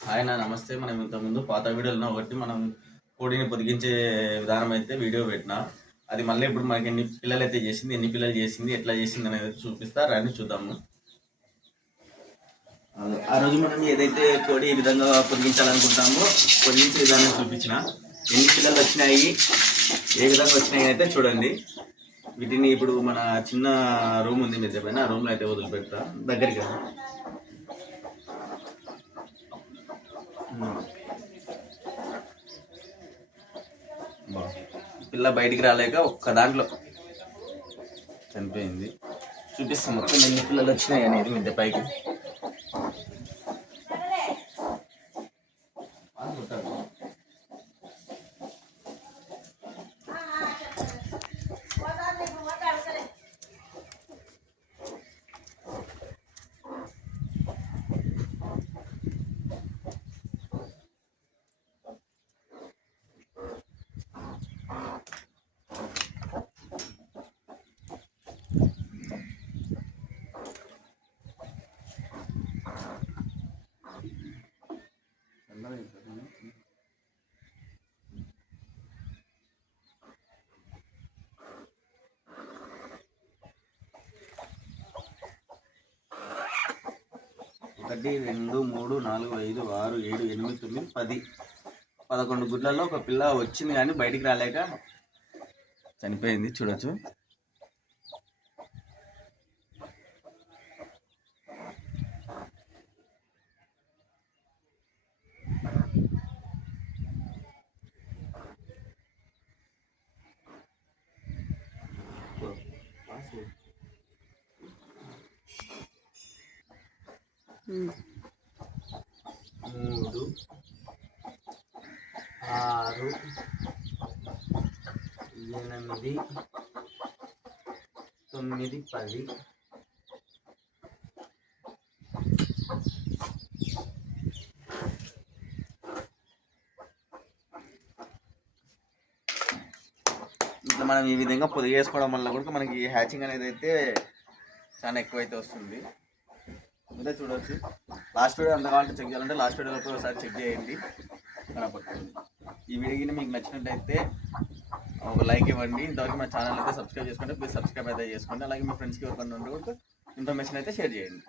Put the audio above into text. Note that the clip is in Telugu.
హాయ్ నా నమస్తే మనం ఇంతకుముందు పాత వీడియోలో ఒకటి మనం కోడిని పొదిగించే విధానం అయితే వీడియో పెట్టినా. అది మళ్ళీ ఇప్పుడు మనకి ఎన్ని పిల్లలు అయితే చేసింది ఎన్ని పిల్లలు చేసింది ఎట్లా చేసింది అనేది చూపిస్తా. రండి చూద్దాము. ఆ రోజు మనం ఏదైతే కోడి ఈ విధంగా పొదిగించాలనుకుంటామో పొదిగించే విధానం చూపించిన. ఎన్ని పిల్లలు వచ్చినాయి ఏ విధంగా వచ్చినాయి అయితే చూడండి. వీటిని ఇప్పుడు మన చిన్న రూమ్ ఉంది మీద పైన ఆ రూమ్లో అయితే వదిలిపెడతా. దగ్గరికి పిల్ల బయటికి రాలేక ఒక్క దాంట్లో చనిపోయింది. చూపిస్తాం మొత్తం ఎన్ని పిల్లలు వచ్చినాయి అనేది మిద్దె పైకి. ఒకటి రెండు మూడు నాలుగు ఐదు ఆరు ఏడు ఎనిమిది తొమ్మిది పది. పదకొండు గుడ్లలో ఒక పిల్ల వచ్చింది కానీ బయటికి రాలేక చనిపోయింది. చూడొచ్చు. మూడు ఆరు ఎనిమిది తొమ్మిది పది. ఇట్లా మనం ఈ విధంగా పొదిగేసుకోవడం వల్ల కూడా మనకి హ్యాచింగ్ అనేది అయితే చాలా ఎక్కువ అయితే వస్తుంది. మీరే చూడవచ్చు లాస్ట్ వీడియో అంత కావాలంటే చెక్ చేయాలంటే లాస్ట్ వీడియోలో ఒకసారి చెక్ చేయండి. కనపడుతుంది. ఈ వీడియో మీకు నచ్చినట్టయితే ఒక లైక్ ఇవ్వండి. ఇంతవరకు మా ఛానల్ అయితే సబ్స్క్రైబ్ చేసుకోండి. ప్లీజ్ సబ్స్క్రైబ్ అయితే చేసుకోండి. అలాగే మీ ఫ్రెండ్స్కి ఒక ఉంటే ఇన్ఫర్మేషన్ అయితే షేర్ చేయండి.